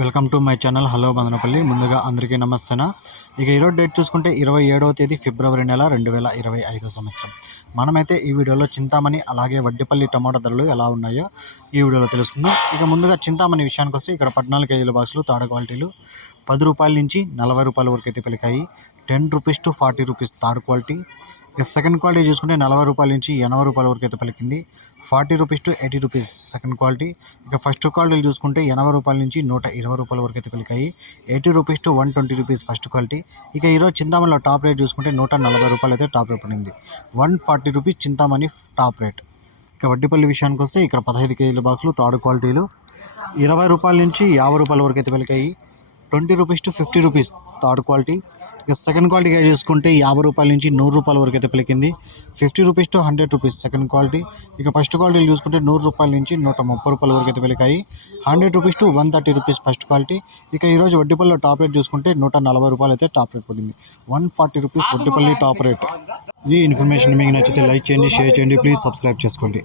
Welcome to my channel. Hello Bandanapalli ముందుగా అందరికీ నమస్తేనా? ఇక ఈరోజు డేట్ చూసుకుంటే ఇరవై ఏడవ తేదీ ఫిబ్రవరి నెల రెండు వేల ఇరవై ఐదో సంవత్సరం. మనమైతే ఈ వీడియోలో చింతామణి అలాగే వడ్డిపల్లి టమాటా ధరలు ఎలా ఉన్నాయో ఈ వీడియోలో తెలుసుకుందాం. ఇక ముందుగా చింతామణి విషయానికి వస్తే ఇక్కడ పద్నాలుగు కేజీల బాక్సులు తాడ క్వాలిటీలు పది రూపాయల నుంచి నలభై రూపాయల వరకు అయితే పలికాయి ten rupees to forty rupees third quality ఇక సెకండ్ క్వాలిటీ చూసుకుంటే నలభై రూపాయల నుంచి ఎనభై రూపాయల వరకు అయితే పలికింది. Forty rupees to eighty rupees second quality ఇక ఫస్ట్ క్వాలిటీలు చూసుకుంటే ఎనభై రూపాయల నుంచి నూట ఇరవై రూపాయల వరకు అయితే పలికాయి. Eighty rupees to one twenty rupees first quality ఇక ఈరోజు చింతామణిలో టాప్ రేట్ చూసుకుంటే నూట నలభై రూపాయలు అయితే టాప్ రేట్ పడింది. One forty rupees Chintamani top rate ఇక వడ్డీపల్లి విషయానికి వస్తే ఇక్కడ పదహైదు కేజీల బాక్సులు థర్డ్ క్వాలిటీలు ఇరవై రూపాయల నుంచి యాభై రూపాయల వరకు అయితే పలికాయి. Twenty rupees to fifty rupees third quality. ఇక సెకండ్ క్వాలిటీగా చూసుకుంటే యాభై రూపాయల నుంచి నూరు రూపాయల వరకు అయితే పలికింది. Fifty rupees to hundred rupees second quality. ఇక ఫస్ట్ క్వాలిటీలు చూసుకుంటే నూరు రూపాయల నుంచి నూట ముప్పై రూపాయల వరకు అయితే పలికాయి. Hundred rupees to one thirty rupees first quality. ఇక ఈరోజు వడ్డీపల్లిలో టాప్ రేట్ చూసుకుంటే నూట నలభై రూపాయలు అయితే టాప్ రేట్ పడింది. One forty rupees Vaddipalli top rate. ఈ ఇన్ఫర్మేషన్ మీకు నచ్చితే లైక్ చేయండి షేర్ చేయండి ప్లీజ్ సబ్స్క్రైబ్ చేసుకోండి.